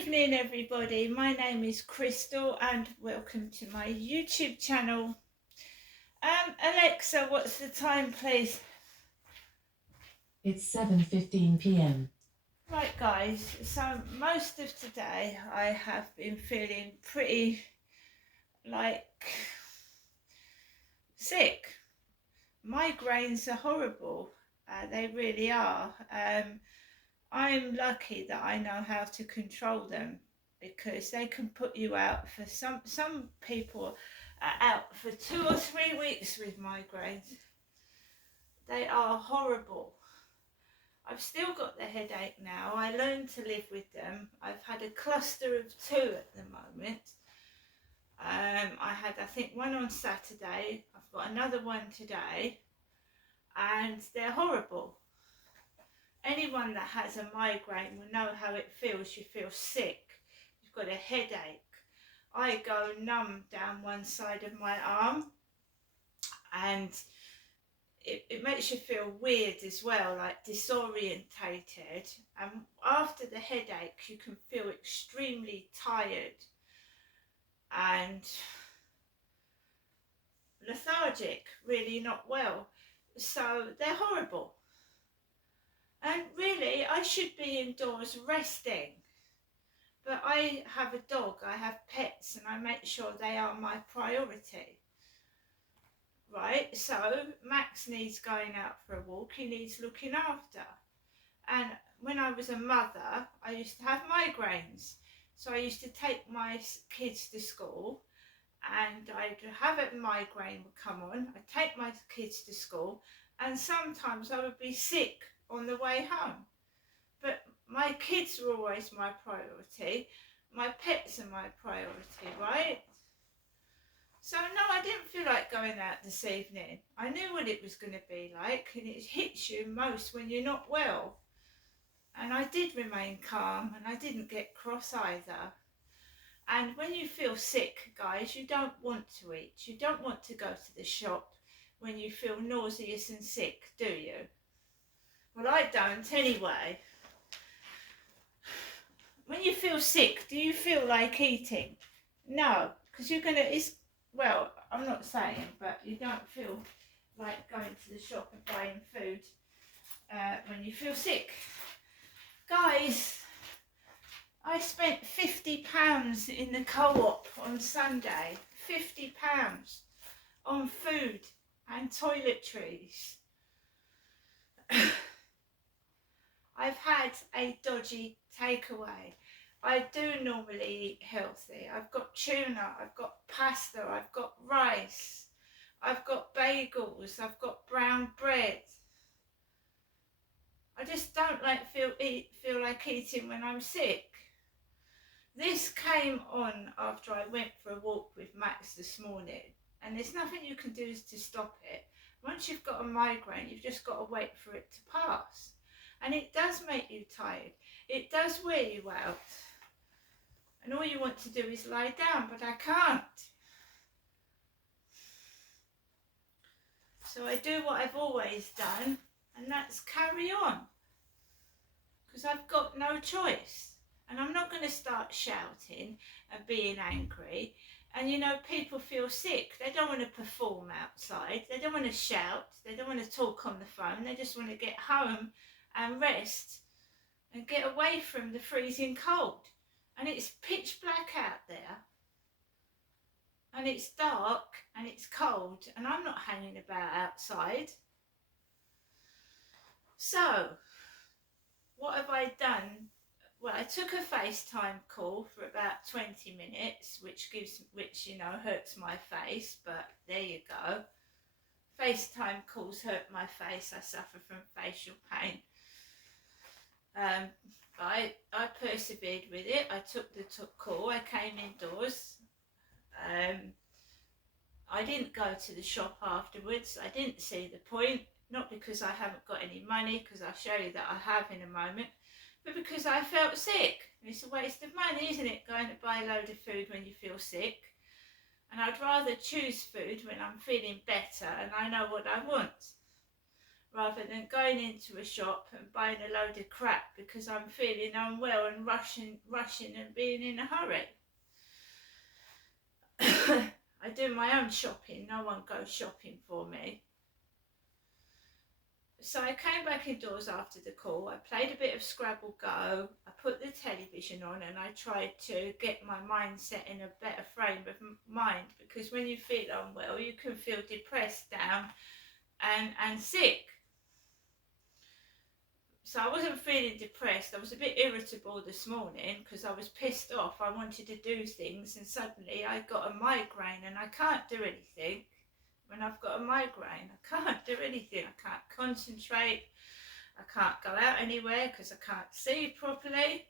Evening everybody, my name is Crystal and welcome to my YouTube channel. Alexa, what's the time please? It's 7:15 p.m. Right guys, so most of today I have been feeling pretty sick. Migraines are horrible, they really are. I'm lucky that I know how to control them, because they can put you out for some people are out for 2 or 3 weeks with migraines. They are horrible. I've still got the headache now. I learned to live with them. I've had a cluster of 2 at the moment. I had, I think, one on Saturday. I've got another one today, and they're horrible. Anyone that has a migraine will know how it feels. You feel sick, you've got a headache. I go numb down one side of my arm, and it makes you feel weird as well, like disorientated. And after the headache, you can feel extremely tired and lethargic, really not well. So they're horrible. And really, I should be indoors resting. But I have a dog, I have pets, and I make sure they are my priority. Right, so Max needs going out for a walk, he needs looking after. And when I was a mother, I used to have migraines. So I used to take my kids to school, and I'd have a migraine would come on. I'd take my kids to school, and sometimes I would be sick on the way home. But my kids were always my priority. My pets are my priority, right? So no, I didn't feel like going out this evening. I knew what it was going to be like, and it hits you most when you're not well. And I did remain calm, and I didn't get cross either. And when you feel sick, guys, you don't want to eat. You don't want to go to the shop when you feel nauseous and sick, do you? Well, I don't anyway. When you feel sick, do you feel like eating? No, because you're going to, well, I'm not saying, but you don't feel like going to the shop and buying food when you feel sick. Guys, I spent £50 in the Co-op on Sunday. £50 on food and toiletries. I've had a dodgy takeaway. I do normally eat healthy. I've got tuna, I've got pasta, I've got rice, I've got bagels, I've got brown bread. I just don't feel like eating when I'm sick. This came on after I went for a walk with Max this morning, and there's nothing you can do to stop it. Once you've got a migraine, you've just got to wait for it to pass. And it does make you tired. It does wear you out. And all you want to do is lie down, but I can't. So I do what I've always done, and that's carry on. Because I've got no choice. And I'm not going to start shouting and being angry. And you know, people feel sick. They don't want to perform outside. They don't want to shout. They don't want to talk on the phone. They just want to get home and rest and get away from the freezing cold. And it's pitch black out there, and it's dark and it's cold, and I'm not hanging about outside. So what have I done? Well, I took a FaceTime call for about 20 minutes, which you know, hurts my face, but there you go. FaceTime calls hurt my face. I suffer from facial pain. I persevered with it. I took the call. I came indoors. I didn't go to the shop afterwards. I didn't see the point. Not because I haven't got any money, because I'll show you that I have in a moment, but because I felt sick. It's a waste of money, isn't it, going to buy a load of food when you feel sick? And I'd rather choose food when I'm feeling better and I know what I want. rather than going into a shop and buying a load of crap because I'm feeling unwell and rushing and being in a hurry. I do my own shopping, no one goes shopping for me. So I came back indoors after the call, I played a bit of Scrabble Go, I put the television on and I tried to get my mindset in a better frame of mind, because when you feel unwell you can feel depressed, down and sick. So I wasn't feeling depressed, I was a bit irritable this morning because I was pissed off, I wanted to do things and suddenly I got a migraine and I can't do anything. When I've got a migraine, I can't do anything, I can't concentrate, I can't go out anywhere because I can't see properly.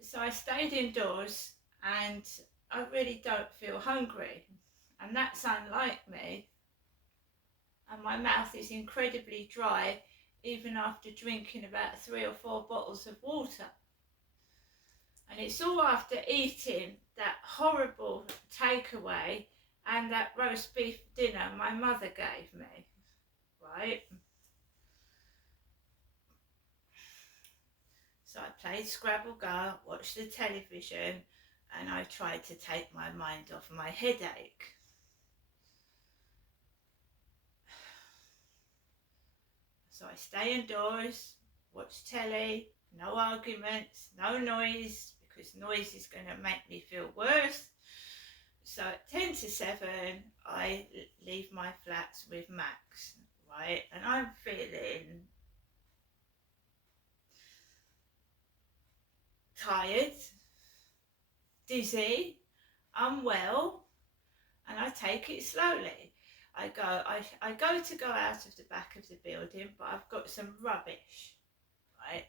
So I stayed indoors and I really don't feel hungry, and that's unlike me. And my mouth is incredibly dry even after drinking about 3 or 4 bottles of water. And it's all after eating that horrible takeaway and that roast beef dinner my mother gave me, right? So I played Scrabble Go, watched the television, and I tried to take my mind off my headache. So I stay indoors, watch telly, no arguments, no noise, because noise is going to make me feel worse. So at 10 to 7, I leave my flats with Max, right? And I'm feeling tired, dizzy, unwell, and I take it slowly. I go to go out of the back of the building, but I've got some rubbish, right?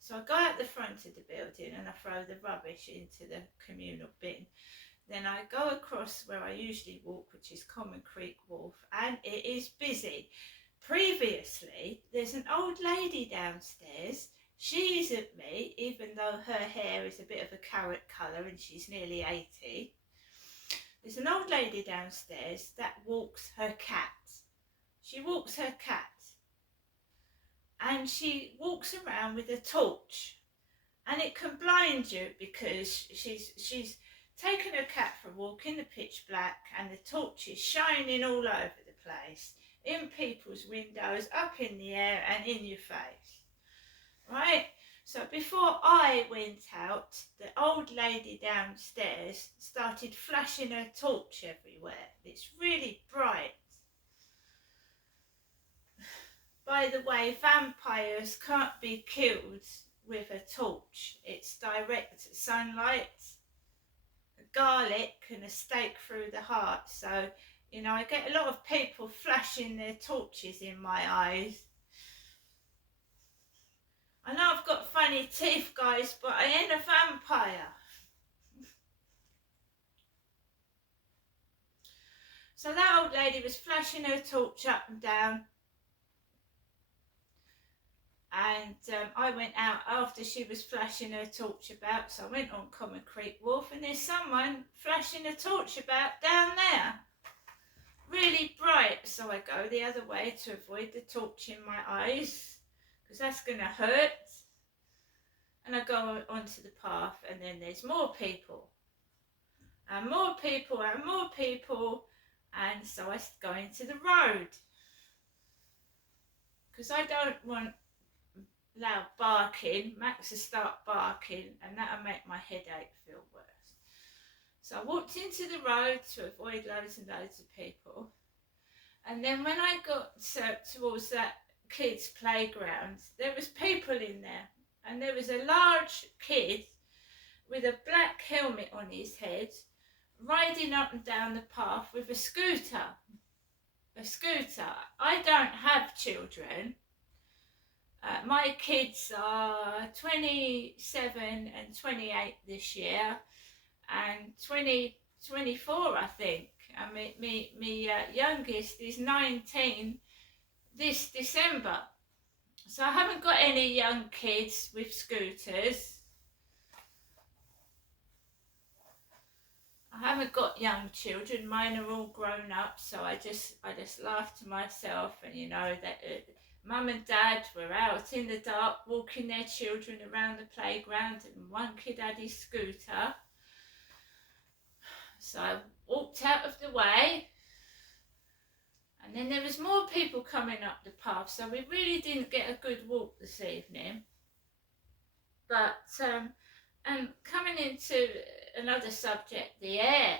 So I go out the front of the building and I throw the rubbish into the communal bin. Then I go across where I usually walk, which is Common Creek Wharf, and it is busy. Previously, there's an old lady downstairs. She's at me, even though her hair is a bit of a carrot colour and she's nearly 80. There's an old lady downstairs that walks her cat. She walks her cat. And she walks around with a torch. And it can blind you because she's taken her cat for a walk in the pitch black and the torch is shining all over the place, in people's windows, up in the air and in your face. Right? So before I went out, the old lady downstairs started flashing her torch everywhere. It's really bright. By the way, vampires can't be killed with a torch. It's direct sunlight, garlic and a stake through the heart. So, you know, I get a lot of people flashing their torches in my eyes. I know I've got funny teeth, guys, but I ain't a vampire. So that old lady was flashing her torch up and down. And I went out after she was flashing her torch about, so I went on Common Creek Wharf and there's someone flashing a torch about down there. Really bright, so I go the other way to avoid the torch in my eyes, because that's going to hurt. And I go onto the path and then there's more people. And more people and more people, and so I go into the road. Because I don't want loud barking. Max will start barking and that'll make my headache feel worse. So I walked into the road to avoid loads and loads of people, and then when I got towards that kids playground, there was people in there, and there was a large kid with a black helmet on his head riding up and down the path with a scooter. I don't have children. My kids are 27 and 28 this year, and 24 I think. I mean, my youngest is 19 this December. So I haven't got any young kids with scooters. I haven't got young children. Mine are all grown up, so I just laugh to myself, and you know that Mum and Dad were out in the dark walking their children around the playground, and one kid had his scooter. So I walked out of the way, and then there was more people coming up the path, so we really didn't get a good walk this evening. But and coming into another subject, the air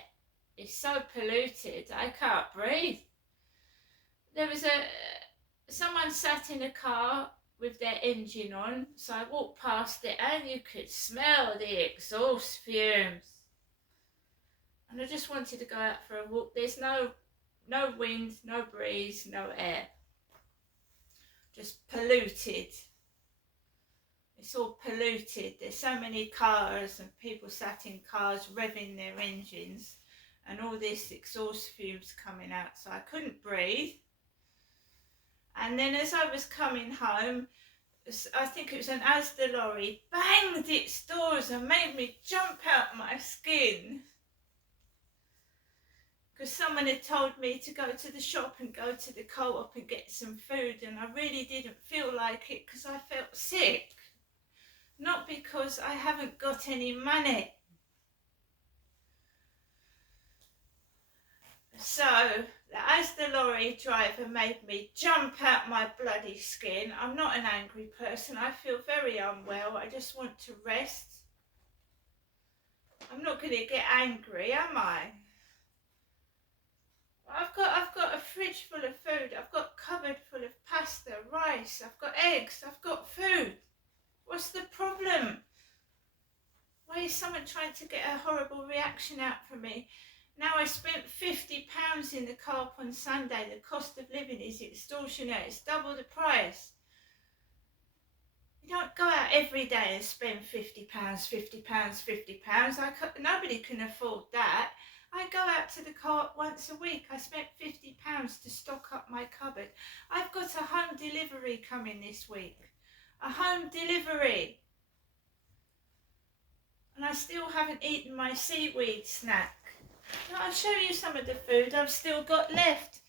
is so polluted, I can't breathe. There was someone sat in a car with their engine on, so I walked past it and you could smell the exhaust fumes. And I just wanted to go out for a walk. There's no wind, no breeze, no air. Just polluted. It's all polluted. There's so many cars and people sat in cars revving their engines and all this exhaust fumes coming out, so I couldn't breathe. And then as I was coming home, I think it was an Asda lorry banged its doors and made me jump out my skin. Because someone had told me to go to the shop and go to the co-op and get some food, and I really didn't feel like it because I felt sick. Not because I haven't got any money. So, as the lorry driver made me jump out my bloody skin, I'm not an angry person. I feel very unwell. I just want to rest. I'm not going to get angry, am I? I've got a fridge full of food. I've got a cupboard full of pasta, rice. I've got eggs. I've got food. What's the problem? Why is someone trying to get a horrible reaction out from me? Now I spent £50 in the co-op on Sunday. The cost of living is extortionate. It's double the price. You don't go out every day and spend £50, £50. Nobody can afford that. I go out to the co-op once a week. I spent £50 to stock up my cupboard. I've got a home delivery coming this week. A home delivery. And I still haven't eaten my seaweed snack. Now, I'll show you some of the food I've still got left.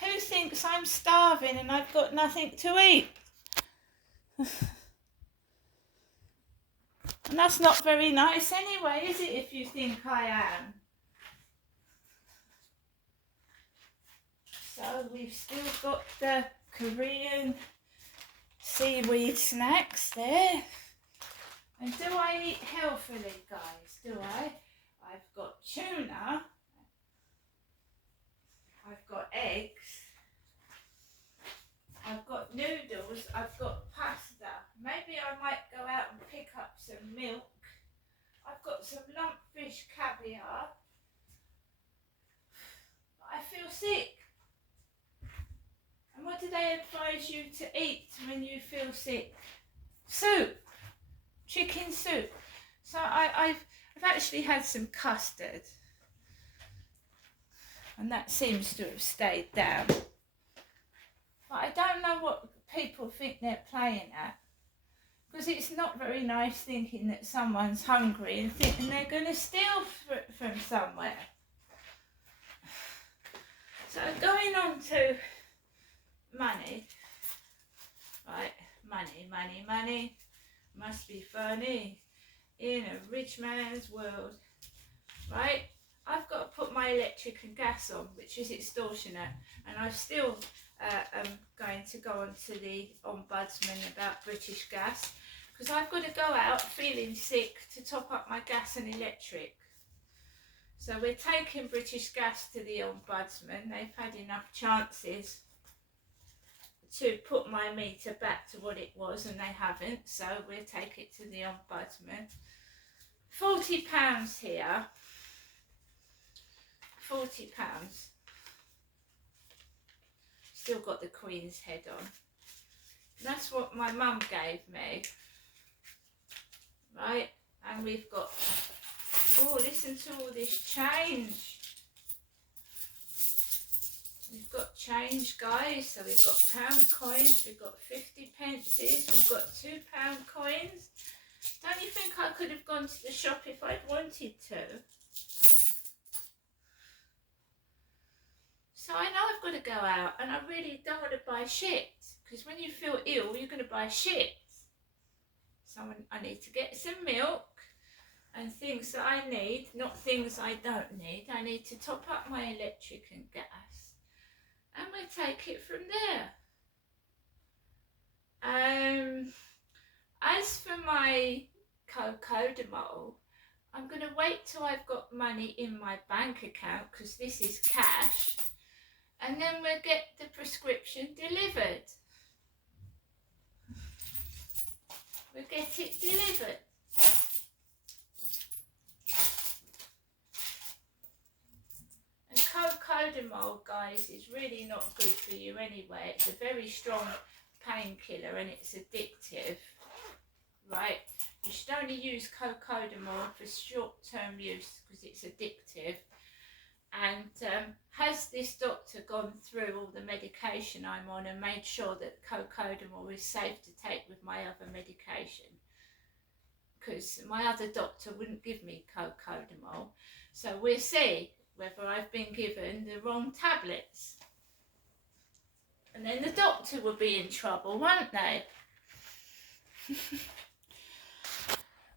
Who thinks I'm starving and I've got nothing to eat? And that's not very nice anyway, is it, if you think I am? So we've still got the Korean seaweed snacks there. And do I eat healthily, guys? Do I? I've got tuna. I've got eggs. I've got noodles. I've got pasta. Maybe I might go out and pick up some milk. I've got some lumpfish caviar. I feel sick. And what do they advise you to eat when you feel sick? Soup. Chicken soup. So I've actually had some custard. And that seems to have stayed down. But I don't know what people think they're playing at. Because it's not very nice thinking that someone's hungry and thinking they're going to steal from somewhere. So going on to money. Right, money. Must be funny in a rich man's world. Right? I've got to put my electric and gas on, which is extortionate, and I'm still going to go on to the Ombudsman about British Gas, because I've got to go out feeling sick to top up my gas and electric. So we're taking British Gas to the Ombudsman. They've had enough chances to put my meter back to what it was, and they haven't, so we'll take it to the Ombudsman. £40 here. £40. Still got the Queen's head on. That's what my mum gave me. Right? And we've got, oh, listen to all this change. We've got change, guys. So we've got pound coins, we've got 50 pences, we've got £2 coins. Don't you think I could have gone to the shop if I'd wanted to? So I know I've got to go out, and I really don't want to buy shit, because when you feel ill, you're going to buy shit. So I need to get some milk and things that I need, not things I don't need. I need to top up my electric and gas, and we'll take it from there. As for my Cocodamol, I'm going to wait till I've got money in my bank account, because this is cash, and then we'll get the prescription delivered. We'll get it delivered. And Cocodamol, guys, is really not good for you anyway. It's a very strong painkiller and it's addictive, right? You should only use Cocodamol for short-term use because it's addictive. And has this doctor gone through all the medication I'm on and made sure that Cocodamol is safe to take with my other medication? Because my other doctor wouldn't give me Cocodamol. So we'll see whether I've been given the wrong tablets. And then the doctor will be in trouble, won't they?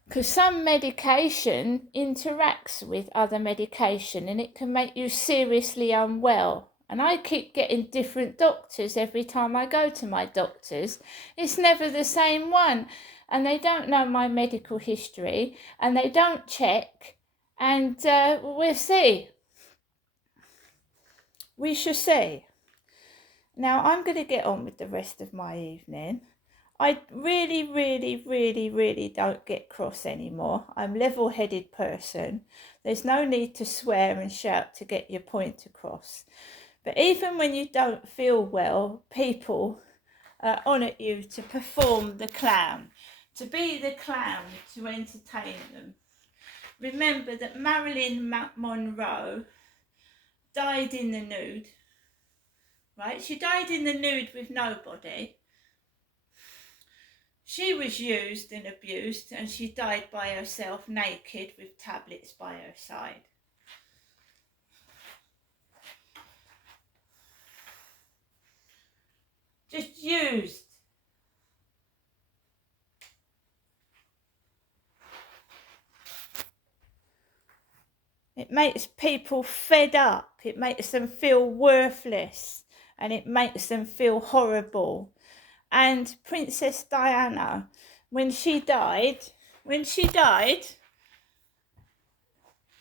Because some medication interacts with other medication and it can make you seriously unwell. And I keep getting different doctors every time I go to my doctors. It's never the same one. And they don't know my medical history and they don't check. And we'll see. We shall see. Now I'm going to get on with the rest of my evening. I really don't get cross anymore. I'm a level-headed person. There's no need to swear and shout to get your point across. But even when you don't feel well, people are on at you to perform the clown, to be the clown, to entertain them. Remember that Marilyn Monroe died in the nude, right? She died in the nude with nobody. She was used and abused, and she died by herself, naked, with tablets by her side. Just used. It makes people fed up. It makes them feel worthless, and it makes them feel horrible. And Princess Diana, when she died,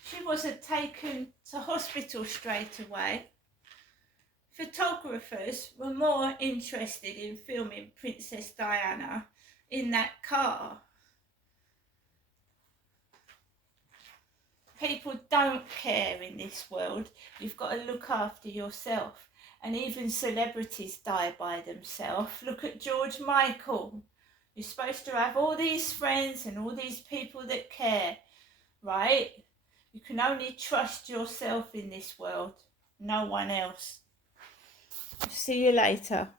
she wasn't taken to hospital straight away. Photographers were more interested in filming Princess Diana in that car. People don't care in this world. You've got to look after yourself. And even celebrities die by themselves. Look at George Michael. You're supposed to have all these friends and all these people that care, right? You can only trust yourself in this world, no one else. See you later.